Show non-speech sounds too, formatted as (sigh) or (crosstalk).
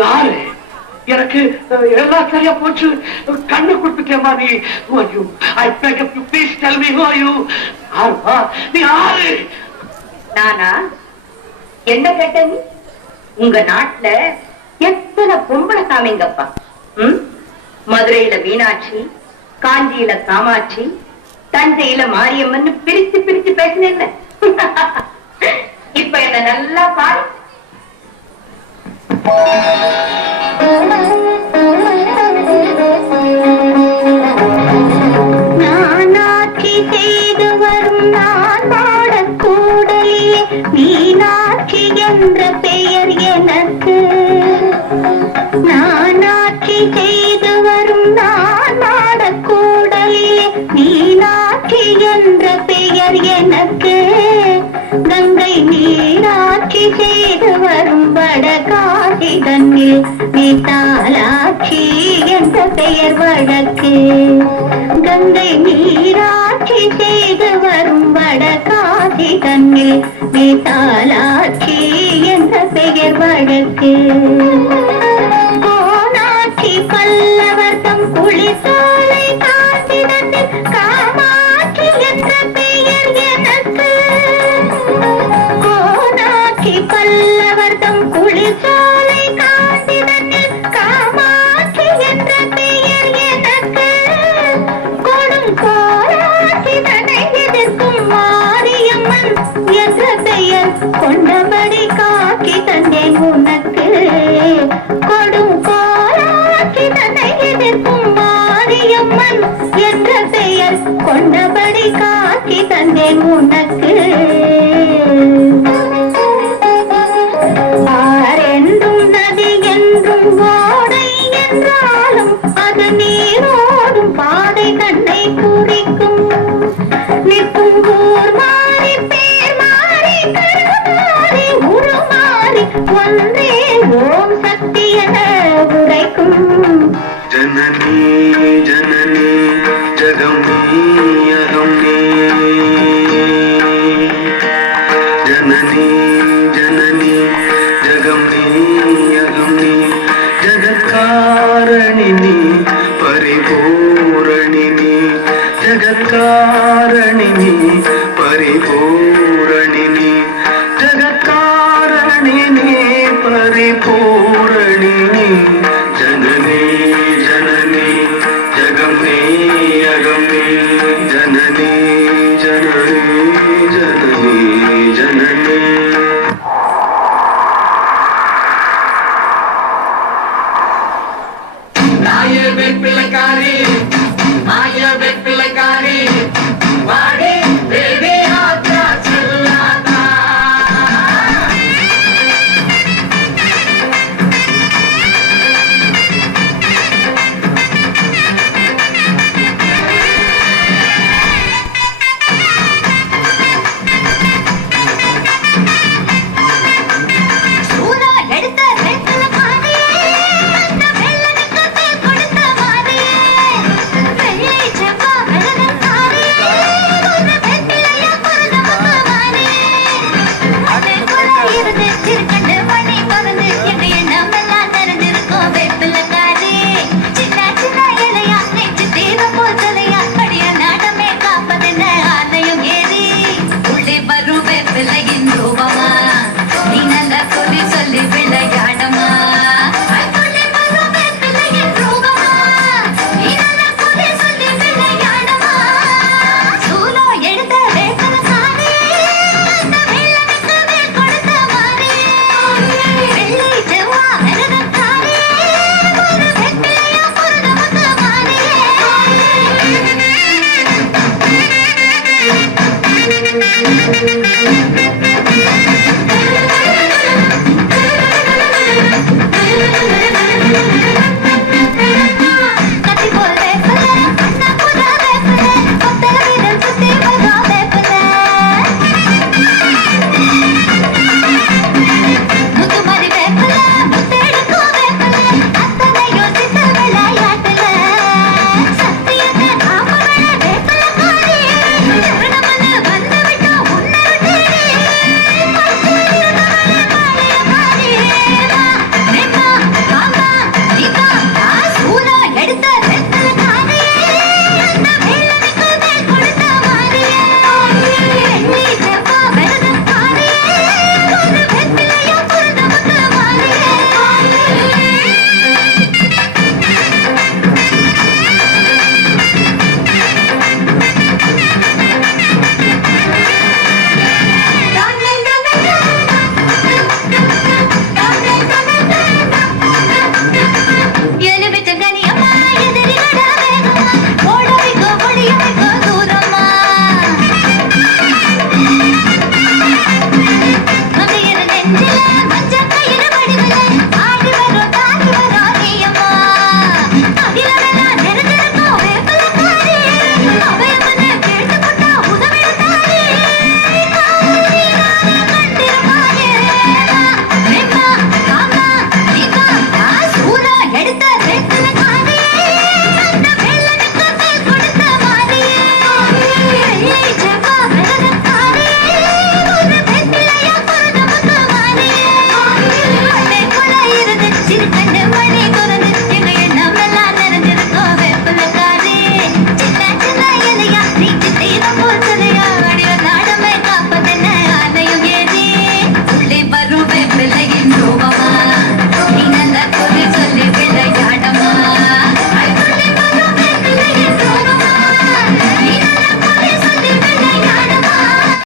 யாரு? எனக்கு எல்லாம் சரியா போச்சு. கண்ணு கொடுத்துட்டேமா நீ. ஐயோ I back up you please tell me who you Aarva நீ யாரு? நானா? என்ன கேட்ட நீ? உங்க நாட்டுல எத்தனை பொம்பளை சாமிங்கப்பா? ம்? மதுரையில மீனாட்சி காஞ்சியில காமாட்சி தஞ்சையில மாரியம்மன் பிரிச்சு பிரிச்சு பேசினேன் (laughs) இப்ப என்ன நல்லா பாரு. என்ற பெயர் எனக்கு. நான் ஆட்சி செய்து வரும் நான் பாடக்கூடலியே மீனாட்சி என்ற பெயர் எனக்கு. கங்கை நீராட்சி செய்து வரும் வடகாசி தன்னில் நீத்தாலாட்சி என்ற பெயர் வழக்கு. கங்கை நீராட்சி செய்து வரும் வடகாசி தன்னில் நீத்தாலாட்சி என்ற வழக்கு கோனாட்சி பல்லவர் தம் குளிசாலை காட்டிடத்தில் காமாட்சி என்ற பெயர் எனக்கு. கோனாட்சி பல்லவர் தம் குளிசாலை తారణిని పరిపూరణిని జగత్తారణిని పరిపూరణిని జనని జనని జగమే అగమే జనని జనని జనని జనని நாயே வெண்பிள்ளைக்காரி நாயே